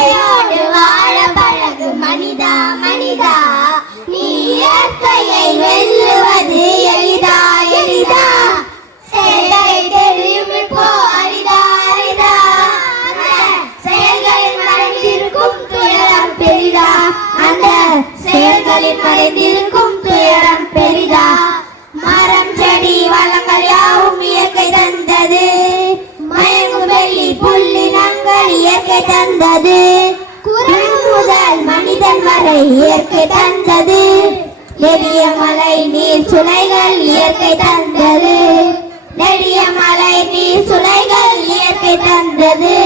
Yeah. நம்மை இயற்கை தந்தது. நெடிய மலை நீர் சுனைகள் இயற்கை தந்தது. நெடிய மலை நீர் சுனைகள் இயற்கை தந்தது.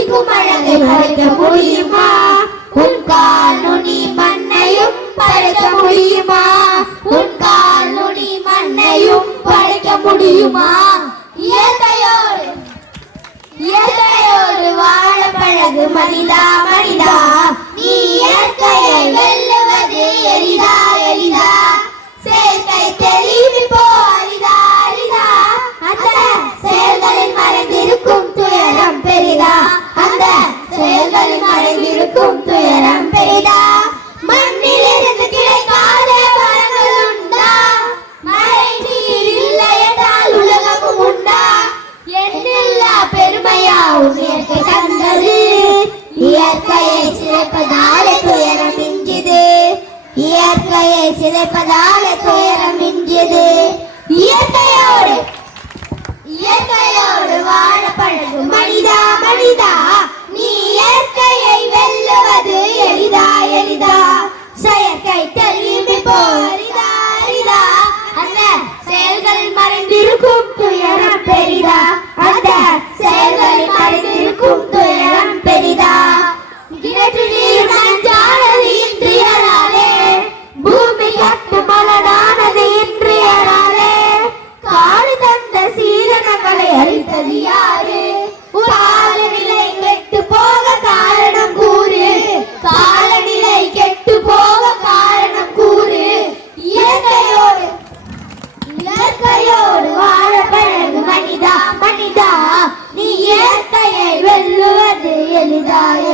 துடிக்கும் அழகை மறைக்க முடியுமா? உன் கால் நுனி மண்ணையும் படைக்க முடியுமா? உன் கால் நுனி மண்ணையும் படைக்க முடியுமா? இயற்கையோடு இயற்கையோடு வாழ பழகு மனிதா மனிதா. நீ இயற்கை உயர்த்தி தந்தது. இயற்கையை சிறைப்பதாலே துயரம் மிஞ்சிது. இயற்கையை சிறைப்பதாலே துயரம் மிஞ்சிது. இயற்கையோடு இயற்கையோடு வாழ വലുതായ